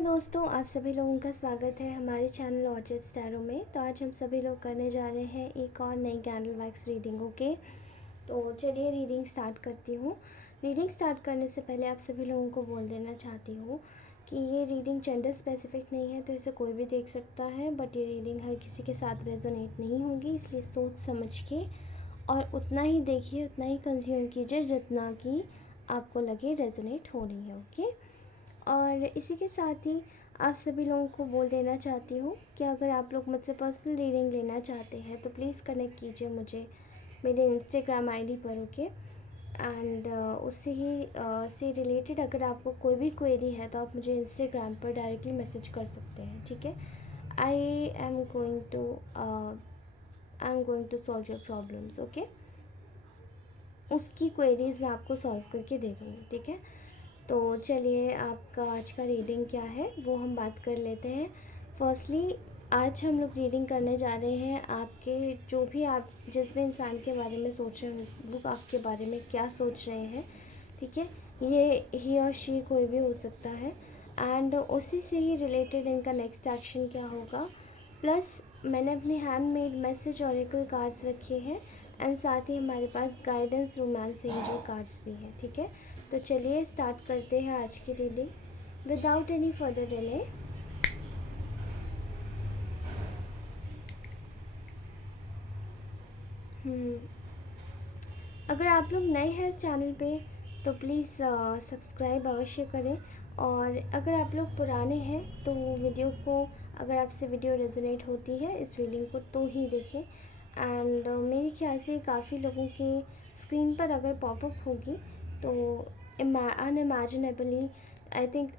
दोस्तों, आप सभी लोगों का स्वागत है हमारे चैनल ऑर्चिड्स टैरो में। तो आज हम सभी लोग करने जा रहे हैं एक और नई कैंडल वैक्स रीडिंग। ओके, तो चलिए रीडिंग स्टार्ट करती हूँ। रीडिंग स्टार्ट करने से पहले आप सभी लोगों को बोल देना चाहती हूँ कि ये रीडिंग जेंडर स्पेसिफिक नहीं है, तो इसे कोई भी देख सकता है। बट ये रीडिंग हर किसी के साथ रेजोनेट नहीं होगी, इसलिए सोच समझ के और उतना ही देखिए, उतना ही कंज्यूम कीजिए जितना कि आपको लगे रेजोनेट हो रही है। ओके, और इसी के साथ ही आप सभी लोगों को बोल देना चाहती हूँ कि अगर आप लोग मुझसे पर्सनल रीडिंग लेना चाहते हैं तो प्लीज़ कनेक्ट कीजिए मुझे मेरे इंस्टाग्राम आईडी पर। ओके, एंड उससे ही से रिलेटेड अगर आपको कोई भी क्वेरी है तो आप मुझे इंस्टाग्राम पर डायरेक्टली मैसेज कर सकते हैं। ठीक है, I am going to solve your problems. Okay, उसकी क्वेरीज़ मैं आपको सॉल्व करके दे दूँगी। ठीक है, तो चलिए आपका आज का रीडिंग क्या है वो हम बात कर लेते हैं। फर्स्टली आज हम लोग रीडिंग करने जा रहे हैं आपके जो भी आप जिस भी इंसान के बारे में सोच रहे हैं वो आपके बारे में क्या सोच रहे हैं। ठीक है, ये ही और शी कोई भी हो सकता है, एंड उसी से ही रिलेटेड इनका नेक्स्ट एक्शन क्या होगा। प्लस मैंने अपने हैंडमेड मैसेज ऑरेकल कार्ड्स रखे हैं, एंड साथ ही हमारे पास गाइडेंस रोमांस एंजल कार्ड्स भी हैं। ठीक है, तो चलिए स्टार्ट करते हैं आज की reading without any further delay. अगर आप लोग नए हैं इस चैनल पे तो प्लीज़ सब्सक्राइब अवश्य करें, और अगर आप लोग पुराने हैं तो वीडियो को, अगर आपसे वीडियो रेजोनेट होती है इस रीडिंग को तो ही देखें। एंड मेरे ख्याल से काफ़ी लोगों के स्क्रीन पर अगर पॉपअप होगी तो अनइमेजिनेबली आई थिंक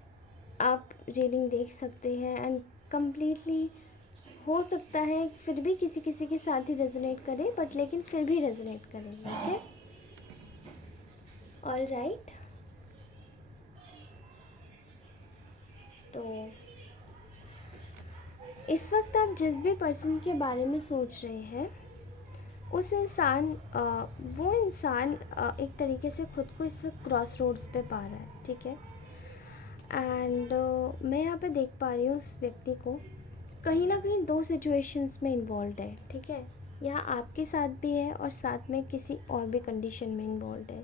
आप रीडिंग देख सकते हैं, एंड कम्प्लीटली हो सकता है फिर भी किसी किसी के साथ ही रेजोनेट करें, बट लेकिन फिर भी रेजोनेट करेंगे। Okay, all right. तो इस वक्त आप जिस भी पर्सन के बारे में सोच रहे हैं उस इंसान वो इंसान एक तरीके से खुद को इस वक्त क्रॉस रोड्स पे पा रहा है। ठीक है, एंड मैं यहाँ पे देख पा रही हूँ उस व्यक्ति को कहीं ना कहीं दो सिचुएशंस में इन्वॉल्व है। ठीक है, यहाँ आपके साथ भी है और साथ में किसी और भी कंडीशन में इन्वॉल्व है।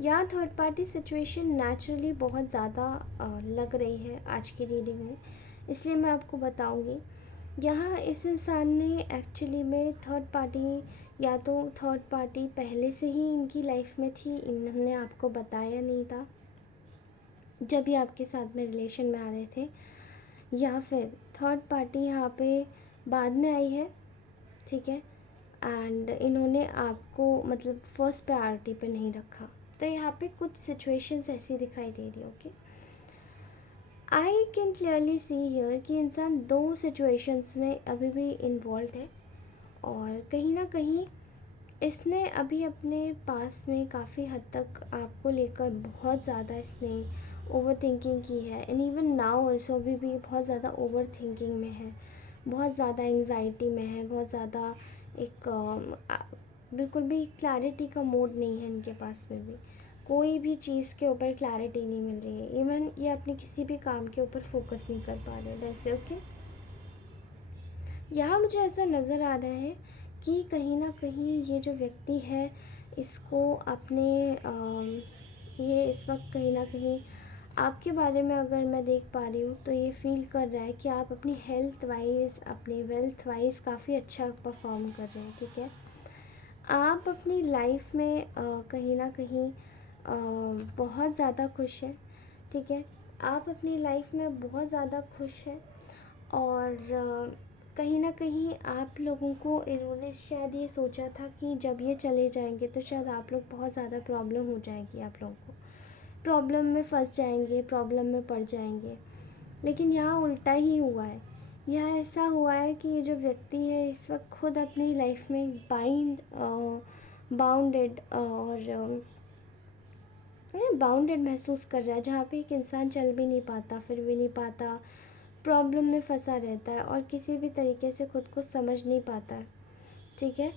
यहाँ थर्ड पार्टी सिचुएशन नेचुरली बहुत ज़्यादा लग रही है आज की रीडिंग में, इसलिए मैं आपको बताऊंगी। यहाँ इस इंसान ने एक्चुअली में थर्ड पार्टी, या तो थर्ड पार्टी पहले से ही इनकी लाइफ में थी, इन्होंने आपको बताया नहीं था जब ये आपके साथ में रिलेशन में आ रहे थे, या फिर थर्ड पार्टी यहाँ पे बाद में आई है। ठीक है, एंड इन्होंने आपको मतलब फर्स्ट प्रायोरिटी पे नहीं रखा, तो यहाँ पे कुछ सिचुएशंस ऐसी दिखाई दे रही है। Okay, I can clearly see here कि इंसान दो सिचुएशंस में अभी भी इन्वॉल्व है, और कहीं ना कहीं इसने अभी अपने पास में काफ़ी हद तक आपको लेकर बहुत ज़्यादा इसने ओवर थिंकिंग की है, एंड इवन नाउ ऑल्सो अभी भी बहुत ज़्यादा ओवर थिंकिंग में है, बहुत ज़्यादा एंग्जाइटी में है, बहुत ज़्यादा एक बिल्कुल भी क्लैरिटी का मोड नहीं है इनके पास में भी, कोई भी चीज़ के ऊपर क्लैरिटी नहीं मिल रही है। इवन ये अपने किसी भी काम के ऊपर फोकस नहीं कर पा रहे वैसे। ओके, यहाँ मुझे ऐसा नज़र आ रहा है कि कहीं ना कहीं ये जो व्यक्ति है इसको अपने ये इस वक्त कहीं ना कहीं आपके बारे में अगर मैं देख पा रही हूँ तो ये फील कर रहा है कि आप अपनी हेल्थ वाइज, अपने वेल्थ वाइज काफ़ी अच्छा परफॉर्म कर रहे हैं। ठीक है, आप अपनी लाइफ में कहीं ना कहीं बहुत ज़्यादा खुश हैं। ठीक है, आप अपनी लाइफ में बहुत ज़्यादा खुश हैं, और कहीं ना कहीं आप लोगों को इन्होंने शायद ये सोचा था कि जब ये चले जाएंगे तो शायद आप लोग बहुत ज़्यादा प्रॉब्लम हो जाएगी, आप लोगों को प्रॉब्लम में फंस जाएंगे, प्रॉब्लम में पड़ जाएंगे। लेकिन यहाँ उल्टा ही हुआ है। यहाँ ऐसा हुआ है कि ये जो व्यक्ति है इस वक्त खुद अपनी लाइफ में बाउंडेड और बाउंडेड महसूस कर रहा है, जहाँ पे एक इंसान चल भी नहीं पाता, फिर भी नहीं पाता, प्रॉब्लम में फंसा रहता है और किसी भी तरीके से खुद को समझ नहीं पाता है। ठीक है,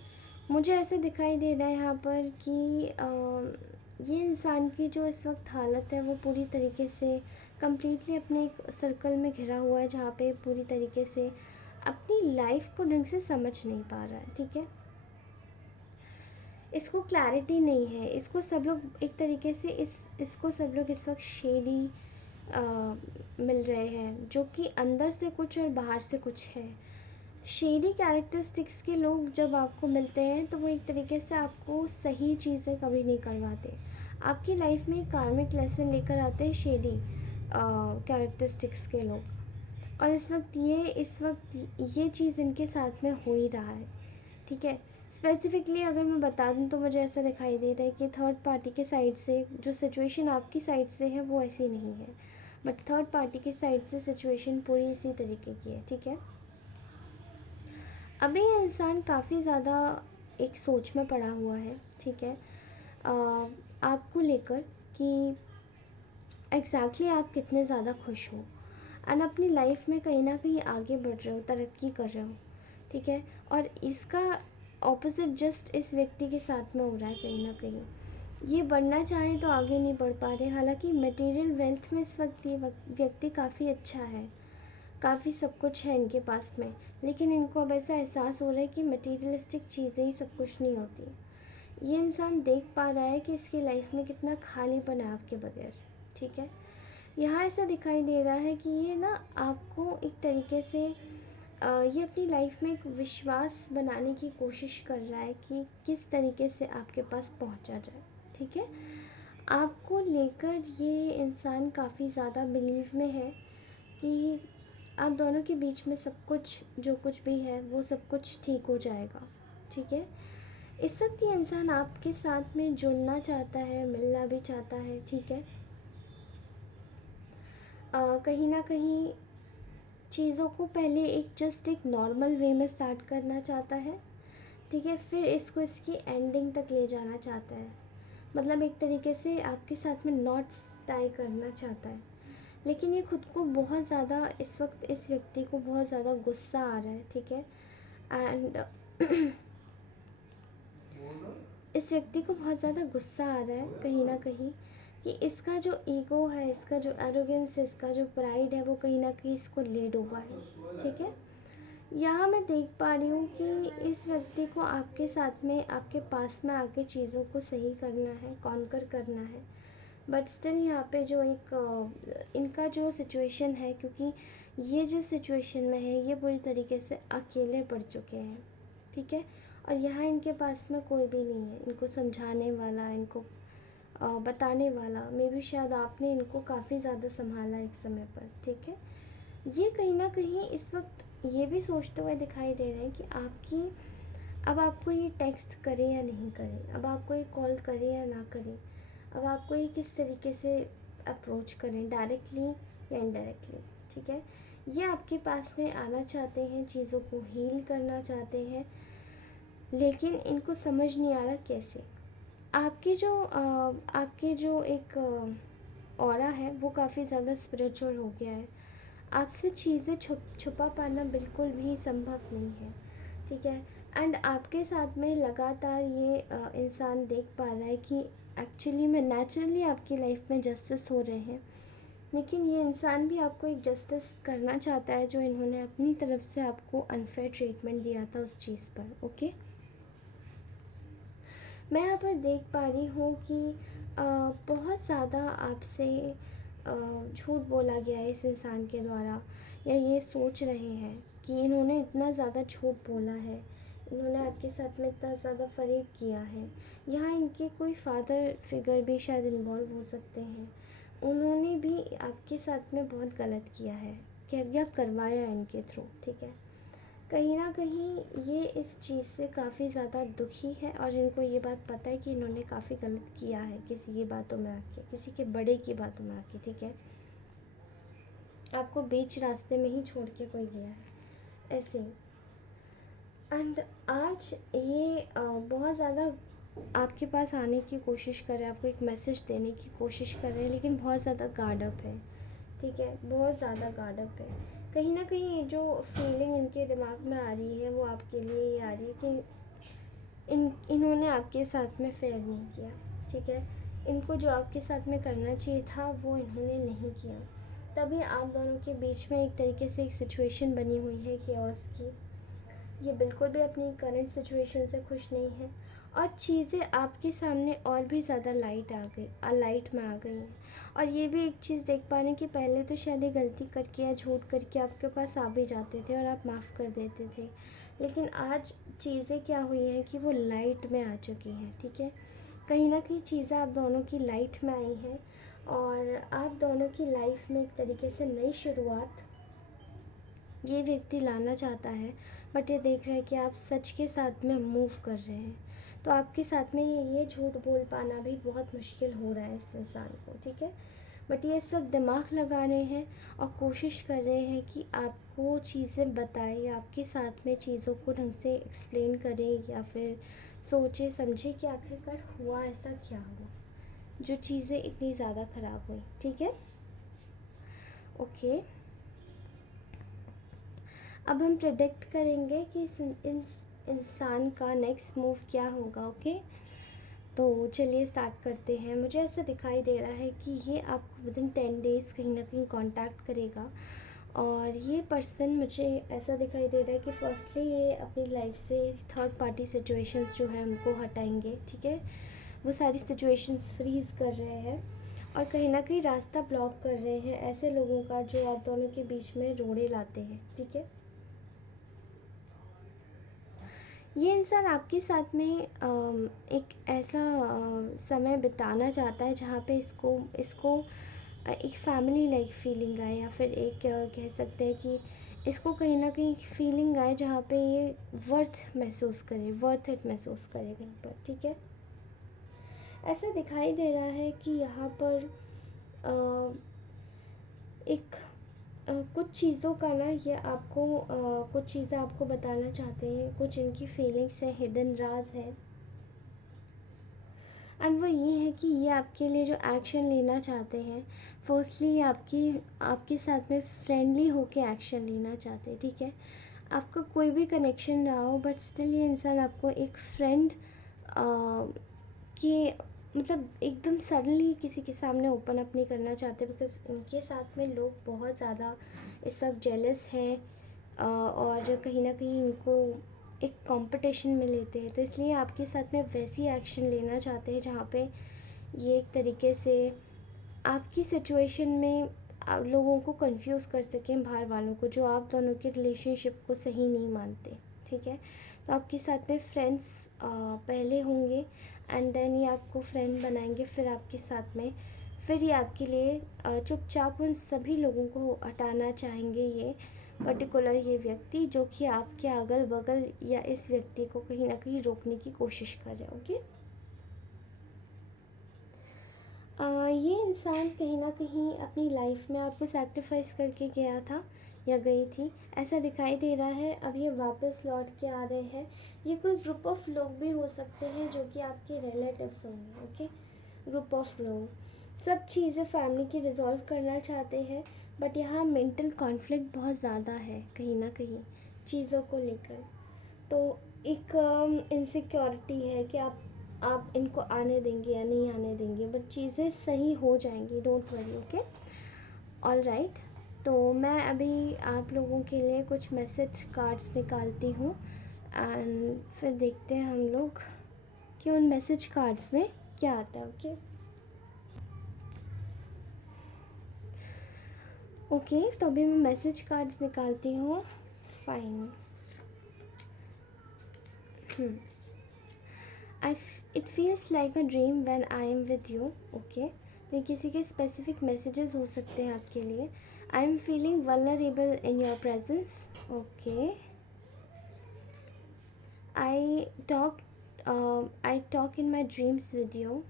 मुझे ऐसे दिखाई दे रहा है यहाँ पर कि ये इंसान की जो इस वक्त हालत है वो पूरी तरीके से कम्प्लीटली अपने एक सर्कल में घिरा हुआ है, जहाँ पे पूरी तरीके से अपनी लाइफ को ढंग से समझ नहीं पा रहा है, ठीक है। इसको क्लैरिटी नहीं है, इसको सब लोग एक तरीके से इसको सब लोग इस वक्त शेडी मिल रहे हैं, जो कि अंदर से कुछ और बाहर से कुछ है। शेडी कैरेक्टरिस्टिक्स के लोग जब आपको मिलते हैं तो वो एक तरीके से आपको सही चीज़ें कभी नहीं करवाते, आपकी लाइफ में कार्मिक लेसन लेकर आते हैं शेडी कैरेक्टरिस्टिक्स के लोग। और इस वक्त ये चीज़ इनके साथ में हो ही रहा है, ठीक है। स्पेसिफिकली अगर मैं बता दूँ तो मुझे ऐसा दिखाई दे रहा है कि थर्ड पार्टी के साइड से जो सिचुएशन आपकी साइड से है वो ऐसी नहीं है, बट थर्ड पार्टी की साइड से सिचुएशन पूरी इसी तरीके की है, ठीक है। अभी ये इंसान काफ़ी ज़्यादा एक सोच में पड़ा हुआ है, ठीक है, आपको लेकर कि एग्जैक्टली आप कितने ज़्यादा खुश हो एंड अपनी लाइफ में कहीं ना कहीं आगे बढ़ रहे हो, तरक्की कर रहे हो, ठीक है। और इसका ऑपोजिट जस्ट इस व्यक्ति के साथ में हो रहा है, कहीं ना कहीं ये बढ़ना चाहें तो आगे नहीं बढ़ पा रहे। हालांकि मटेरियल वेल्थ में इस वक्त ये व्यक्ति काफ़ी अच्छा है, काफ़ी सब कुछ है इनके पास में, लेकिन इनको अब ऐसा एहसास हो रहा है कि मटेरियलिस्टिक चीज़ें ही सब कुछ नहीं होती। ये इंसान देख पा रहा है कि इसकी लाइफ में कितना खालीपन है आपके बगैर, ठीक है। यहाँ ऐसा दिखाई दे रहा है कि ये ना आपको एक तरीके से ये अपनी लाइफ में एक विश्वास बनाने की कोशिश कर रहा है कि किस तरीके से आपके पास पहुँचा जाए, ठीक है। आपको लेकर ये इंसान काफ़ी ज़्यादा बिलीव में है कि आप दोनों के बीच में सब कुछ जो कुछ भी है वो सब कुछ ठीक हो जाएगा, ठीक है। इस वक्त ये इंसान आपके साथ में जुड़ना चाहता है, मिलना भी चाहता है, ठीक है। कहीं ना कहीं चीज़ों को पहले एक नॉर्मल वे में स्टार्ट करना चाहता है, ठीक है, फिर इसको इसकी एंडिंग तक ले जाना चाहता है। मतलब एक तरीके से आपके साथ में नॉट्स टाई करना चाहता है, लेकिन ये खुद को बहुत ज़्यादा इस वक्त इस व्यक्ति को बहुत ज़्यादा गुस्सा आ रहा है, ठीक है। एंड इस व्यक्ति को बहुत ज़्यादा गुस्सा आ रहा है कहीं ना कहीं कि इसका जो ईगो है, इसका जो एरोगेंस है, इसका जो प्राइड है वो कहीं ना कहीं इसको ले डूबा है, ठीक है। यहाँ मैं देख पा रही हूँ कि इस व्यक्ति को आपके साथ में आपके पास में आके चीज़ों को सही करना है, कॉन्कर करना है, बट स्टिल यहाँ पे जो एक इनका जो सिचुएशन है, क्योंकि ये जिस सिचुएशन में है ये पूरी तरीके से अकेले पड़ चुके हैं, ठीक है। और यहाँ इनके पास में कोई भी नहीं है इनको समझाने वाला, इनको बताने वाला। मे बी शायद आपने इनको काफ़ी ज़्यादा संभाला एक समय पर, ठीक है। ये कहीं ना कहीं इस वक्त ये भी सोचते हुए दिखाई दे रहे हैं कि अब आपको ये टेक्स्ट करें या नहीं करें, अब आपको ये कॉल करें या ना करें, अब आपको ये किस तरीके से अप्रोच करें, डायरेक्टली या इनडायरेक्टली, ठीक है। ये आपके पास में आना चाहते हैं, चीज़ों को हील करना चाहते हैं, लेकिन इनको समझ नहीं आ रहा कैसे। आपके जो एक ऑरा है वो काफ़ी ज़्यादा स्पिरिचुअल हो गया है, आपसे चीज़ें छुपा पाना बिल्कुल भी संभव नहीं है, ठीक है। एंड आपके साथ में लगातार ये इंसान देख पा रहा है कि एक्चुअली में नेचुरली आपकी लाइफ में जस्टिस हो रहे हैं, लेकिन ये इंसान भी आपको एक जस्टिस करना चाहता है जो इन्होंने अपनी तरफ से आपको अनफेयर ट्रीटमेंट दिया था उस चीज़ पर, ओके। मैं यहाँ पर देख पा रही हूँ कि बहुत ज़्यादा आपसे झूठ बोला गया है इस इंसान के द्वारा, या ये सोच रहे हैं कि इन्होंने इतना ज़्यादा झूठ बोला है, इन्होंने आपके साथ में इतना ज़्यादा फ़रेब किया है। यहाँ इनके कोई फादर फिगर भी शायद इन्वॉल्व हो सकते हैं, उन्होंने भी आपके साथ में बहुत गलत किया है, क्या करवाया है इनके थ्रू, ठीक है। कहीं ना कहीं ये इस चीज़ से काफ़ी ज़्यादा दुखी है और इनको ये बात पता है कि इन्होंने काफ़ी गलत किया है किसी की बातों में आके, किसी के बड़े की बातों में आके, ठीक है। आपको बीच रास्ते में ही छोड़ के कोई गया है ऐसे ही। एंड आज ये बहुत ज़्यादा आपके पास आने की कोशिश कर रहे हैं, आपको एक मैसेज देने की कोशिश कर रहे हैं, लेकिन बहुत ज़्यादा गार्ड अप है, ठीक है, बहुत ज़्यादा गार्ड अप है। कहीं ना कहीं जो फीलिंग इनके दिमाग में आ रही है वो आपके लिए ये आ रही है कि इन्होंने आपके साथ में फेयर नहीं किया, ठीक है। इनको जो आपके साथ में करना चाहिए था वो इन्होंने नहीं किया, तभी आप दोनों के बीच में एक तरीके से एक सिचुएशन बनी हुई है केओस की। ये बिल्कुल भी अपनी करंट सिचुएशन से खुश नहीं है और चीज़ें आपके सामने और भी ज़्यादा लाइट में आ गई हैं। और ये भी एक चीज़ देख पा रहे हैं कि पहले तो शायद ये गलती करके या झूठ करके आपके पास आ भी जाते थे और आप माफ़ कर देते थे, लेकिन आज चीज़ें क्या हुई हैं कि वो लाइट में आ चुकी हैं। ठीक है, कहीं ना कहीं चीज़ें आप दोनों की लाइट में आई हैं और आप दोनों की लाइफ में एक तरीके से नई शुरुआत ये व्यक्ति लाना चाहता है, बट ये देख रहा है कि आप सच के साथ में मूव कर रहे हैं, तो आपके साथ में ये झूठ बोल पाना भी बहुत मुश्किल हो रहा है इस इंसान को। ठीक है, बट ये सब दिमाग लगा रहे हैं और कोशिश कर रहे हैं कि आपको चीज़ें बताए या आपके साथ में चीज़ों को ढंग से एक्सप्लेन करें या फिर सोचे समझे कि आखिरकार हुआ ऐसा क्या हुआ जो चीज़ें इतनी ज़्यादा ख़राब हुई। ठीक है, ओके, अब हम प्रेडिक्ट करेंगे कि इस इंसान का नेक्स्ट मूव क्या होगा। ओके, तो चलिए स्टार्ट करते हैं। मुझे ऐसा दिखाई दे रहा है कि ये आपको विदिन 10 डेज़ कहीं ना कहीं कांटेक्ट करेगा और ये पर्सन मुझे ऐसा दिखाई दे रहा है कि फर्स्टली ये अपनी लाइफ से थर्ड पार्टी सिचुएशंस जो है उनको हटाएंगे। ठीक है, वो सारी सिचुएशंस फ्रीज़ कर रहे हैं और कहीं ना कहीं रास्ता ब्लॉक कर रहे हैं ऐसे लोगों का जो आप दोनों के बीच में रोड़े लाते हैं। ठीक है, ये इंसान आपके साथ में एक ऐसा समय बिताना चाहता है जहाँ पे इसको इसको एक फैमिली लाइक फीलिंग आए या फिर एक कह सकते हैं कि इसको कहीं ना कहीं फीलिंग आए जहाँ पे ये वर्थ इट महसूस करे कहीं पर। ठीक है, ऐसा दिखाई दे रहा है कि यहाँ पर अ, एक कुछ चीज़ों का ना ये आपको कुछ चीज़ें आपको बताना चाहते हैं, कुछ इनकी फीलिंग्स है, हिडन राज है। एंड वो ये है कि ये आपके लिए जो एक्शन लेना चाहते हैं, फर्स्टली ये आपके साथ में फ्रेंडली होके एक्शन लेना चाहते हैं। ठीक है, आपका कोई भी कनेक्शन ना हो बट स्टिल ये इंसान आपको एक फ्रेंड कि मतलब एकदम सडनली किसी के सामने ओपन अप नहीं करना चाहते, बिकॉज इनके साथ में लोग बहुत ज़्यादा इस सब जेलस हैं और कहीं ना कहीं इनको एक कंपटीशन में लेते हैं, तो इसलिए आपके साथ में वैसी एक्शन लेना चाहते हैं जहाँ पे ये एक तरीके से आपकी सिचुएशन में आप लोगों को कंफ्यूज कर सकें, बाहर वालों को जो आप दोनों के रिलेशनशिप को सही नहीं मानते। ठीक है, तो आपके साथ में फ्रेंड्स पहले होंगे एंड देन ये आपको फ्रेंड बनाएंगे, फिर आपके साथ में फिर ये आपके लिए चुपचाप उन सभी लोगों को हटाना चाहेंगे, ये पर्टिकुलर ये व्यक्ति जो कि आपके अगल बगल या इस व्यक्ति को कहीं ना कहीं रोकने की कोशिश कर रहे हैं। ओके, ये इंसान कहीं ना कहीं अपनी लाइफ में आपको सैक्रिफाइस करके गया था या गई थी, ऐसा दिखाई दे रहा है। अब ये वापस लौट के आ रहे हैं। ये कोई ग्रुप ऑफ लोग भी हो सकते हैं जो कि आपके रिलेटिव्स होंगे। ओके, ग्रुप ऑफ लोग सब चीज़ें फैमिली की रिजॉल्व करना चाहते हैं, बट यहाँ मेंटल कॉन्फ्लिक्ट बहुत ज़्यादा है कहीं ना कहीं चीज़ों को लेकर। तो एक इनसिक्योरिटी है कि आप इनको आने देंगे या नहीं आने देंगे, बट चीज़ें सही हो जाएंगी, don't worry. Okay, all right, तो मैं अभी आप लोगों के लिए कुछ मैसेज कार्ड्स निकालती हूँ एंड फिर देखते हैं हम लोग कि उन मैसेज कार्ड्स में क्या आता है। ओके ओके, तो अभी मैं मैसेज कार्ड्स निकालती हूँ। Fine, it feels like a dream when I am with you. Okay, तो ये किसी के स्पेसिफिक मैसेजेस हो सकते हैं आपके लिए। I am feeling vulnerable in your presence. Okay, I talk I talk in my dreams with you.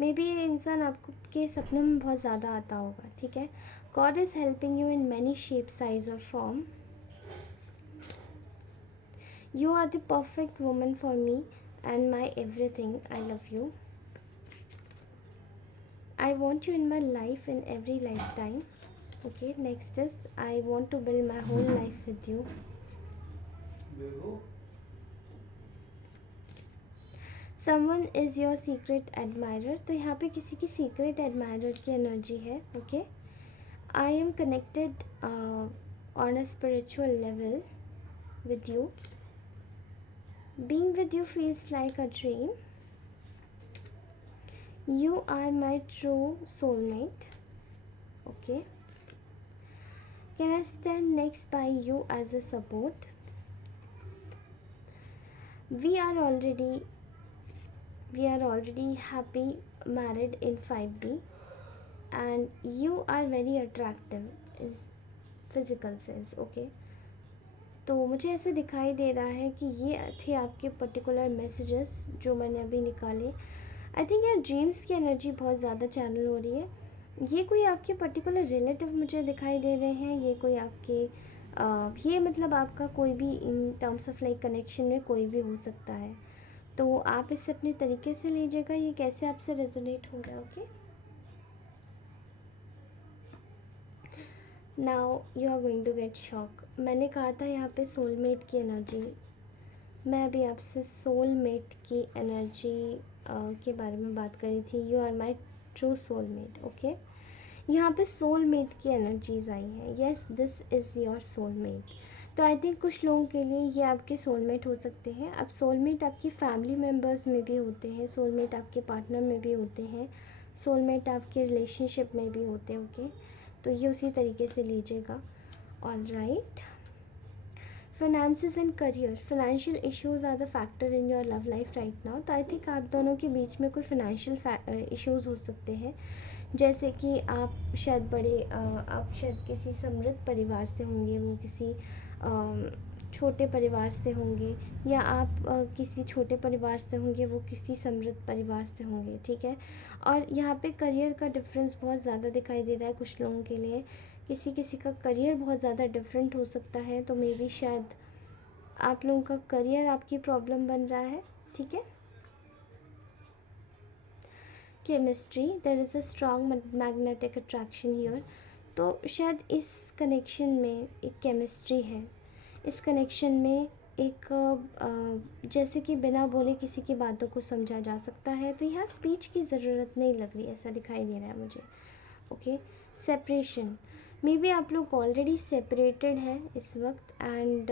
May be ये इंसान आपको के सपनों में बहुत ज़्यादा आता होगा। ठीक है, God is helping you in many shape size और form. You are the perfect woman for me and my everything. I love you. I want you in my life in every lifetime. Okay, next is I want to build my whole life with you. Someone is your secret admirer, तो यहाँ पे किसी की secret admirer की energy है. Okay. I am connected on a spiritual level with you. Being with you feels like a dream. You are my true soulmate. Okay. Can I stand next by you as a support? We are already happy married in 5D, and you are very attractive in physical sense. Okay. तो मुझे ऐसे दिखाई दे रहा है कि ये थे आपके पर्टिकुलर मैसेजेस जो मैंने अभी निकाले. आई थिंक यार ड्रीम्स की एनर्जी बहुत ज़्यादा चैनल हो रही है. ये कोई आपके पर्टिकुलर रिलेटिव मुझे दिखाई दे रहे हैं, ये कोई आपके ये मतलब आपका कोई भी in terms of like connection में कोई भी हो सकता है. तो आप इसे अपने तरीके से लीजिएगा, ये कैसे आपसे रेजोनेट हो रहा है. Okay. Now you are going to get shock. मैंने कहा था यहाँ पे सोलमेट की एनर्जी. मैं अभी आपसे सोलमेट की एनर्जी के बारे में बात करी थी. You are my true soulmate. Okay. यहाँ पे सोलमेट की एनर्जीज आई हैं. Yes, this is your soulmate. तो आई थिंक कुछ लोगों के लिए ये आपके सोलमेट हो सकते हैं. अब सोलमेट आपकी फैमिली मेम्बर्स में भी होते हैं, सोलमेट आपके पार्टनर में भी होते हैं, सोलमेट आपके रिलेशनशिप में भी होते हैं. ओके. तो ये उसी तरीके से लीजिएगा. All right. Finances and career. Financial issues are the factor in your love life right now. तो आई थिंक आप दोनों के बीच में कोई फाइनेंशियल इश्यूज हो सकते हैं. जैसे कि आप शायद आप शायद किसी समृद्ध परिवार से होंगे, वो किसी छोटे परिवार से होंगे, या आप किसी छोटे परिवार से होंगे, वो किसी समृद्ध परिवार से होंगे. ठीक है. और यहाँ पे करियर का डिफरेंस बहुत ज़्यादा दिखाई दे रहा है कुछ लोगों के लिए. किसी किसी का करियर बहुत ज़्यादा डिफरेंट हो सकता है. तो मे बी शायद आप लोगों का करियर आपकी प्रॉब्लम बन रहा है. ठीक है. Chemistry. There is a strong magnetic attraction here. तो शायद इस कनेक्शन में एक केमिस्ट्री है. इस कनेक्शन में एक जैसे कि बिना बोले किसी की बातों को समझा जा सकता है. तो यहाँ स्पीच की ज़रूरत नहीं लग रही, ऐसा दिखाई दे रहा है मुझे. ओके. सेपरेशन. मे बी आप लोग ऑलरेडी सेपरेटेड हैं इस वक्त, एंड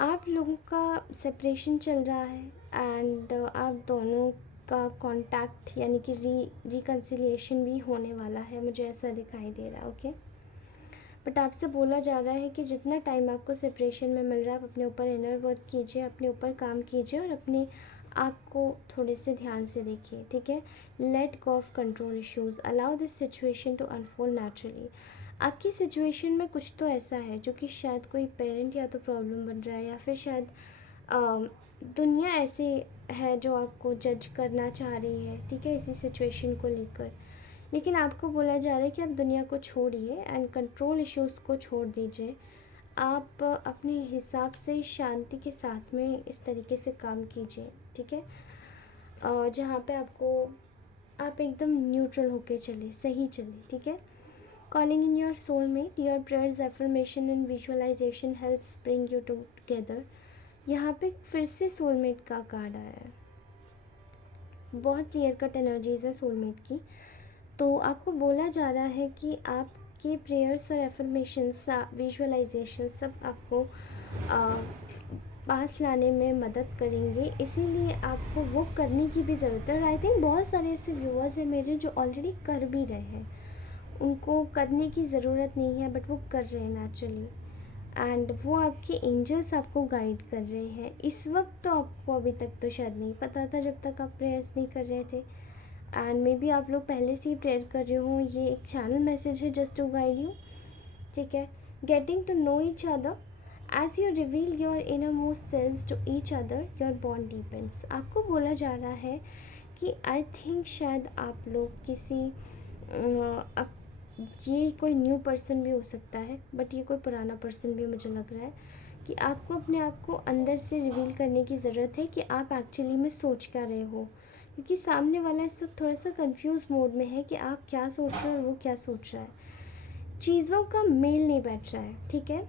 आप लोगों का सेपरेशन चल रहा है, एंड आप दोनों का कांटेक्ट यानी कि रिकन्सिलिएशन भी होने वाला है. मुझे ऐसा दिखाई दे रहा है. ओके. बट आपसे बोला जा रहा है कि जितना टाइम आपको सेपरेशन में मिल रहा है, आप अपने ऊपर इनर वर्क कीजिए, अपने ऊपर काम कीजिए, और अपने आप को थोड़े से ध्यान से देखिए. ठीक है. Let go of control issues. Allow this situation to unfold naturally. आपकी सिचुएशन में कुछ तो ऐसा है जो कि शायद कोई पेरेंट या तो प्रॉब्लम बन रहा है, या फिर शायद दुनिया ऐसे है जो आपको जज करना चाह रही है. ठीक है. इसी सिचुएशन को लेकर. लेकिन आपको बोला जा रहा है कि आप दुनिया को छोड़िए एंड कंट्रोल इश्यूज़ को छोड़ दीजिए. आप अपने हिसाब से शांति के साथ में इस तरीके से काम कीजिए. ठीक है. जहाँ पे आपको आप एकदम न्यूट्रल होके चले, सही चले. ठीक है. Calling in your soulmate. Your prayers, affirmation and visualisation helps bring you together. यहाँ पे फिर से सोलमेट का कार्ड आया है. बहुत क्लियर कट एनर्जीज है सोलमेट की. तो आपको बोला जा रहा है कि आपके प्रेयर्स और एफर्मेशंस, विजुअलाइजेशन सब आपको पास लाने में मदद करेंगे. इसीलिए आपको वो करने की भी ज़रूरत है. और आई थिंक बहुत सारे ऐसे व्यूअर्स हैं मेरे जो ऑलरेडी कर भी रहे हैं. उनको करने की ज़रूरत नहीं है, बट वो कर रहे हैं नेचुरली, एंड वो आपके एंजल्स आपको गाइड कर रहे हैं. इस वक्त तो आपको अभी तक तो शायद नहीं पता था जब तक आप प्रेयर्स नहीं कर रहे थे, एंड मे बी आप लोग पहले से ही प्रेयर कर रहे हो. ये एक चैनल मैसेज है जस्ट टू गाइड यू. ठीक है. Getting to know each other. As you reveal your innermost selves to each other, your bond depends. आपको बोला जा रहा है कि आई थिंक शायद आप लोग किसी ये कोई न्यू पर्सन भी हो सकता है, बट ये कोई पुराना पर्सन भी मुझे लग रहा है कि आपको अपने आप को अंदर से रिवील करने की ज़रूरत है कि आप एक्चुअली में सोच क्या रहे हो. क्योंकि सामने वाला इस वक्त थोड़ा सा कंफ्यूज मोड में है कि आप क्या सोच रहे हो और वो क्या सोच रहा है. चीज़ों का मेल नहीं बैठ रहा है. ठीक है.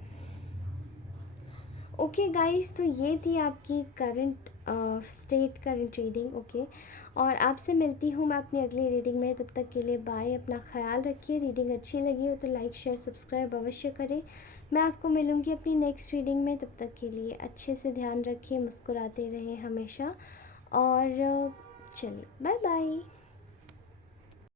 ओके गाइस, तो ये थी आपकी current state current reading. Okay, और आपसे मिलती हूँ मैं अपनी अगली रीडिंग में। तब तक के लिए बाय, अपना ख्याल रखिए। रीडिंग अच्छी लगी हो तो लाइक शेयर सब्सक्राइब अवश्य करें। मैं आपको मिलूँगी अपनी नेक्स्ट रीडिंग में। तब तक के लिए अच्छे से ध्यान रखिए, मुस्कुराते रहें हमेशा, और चलिए बाय बाय।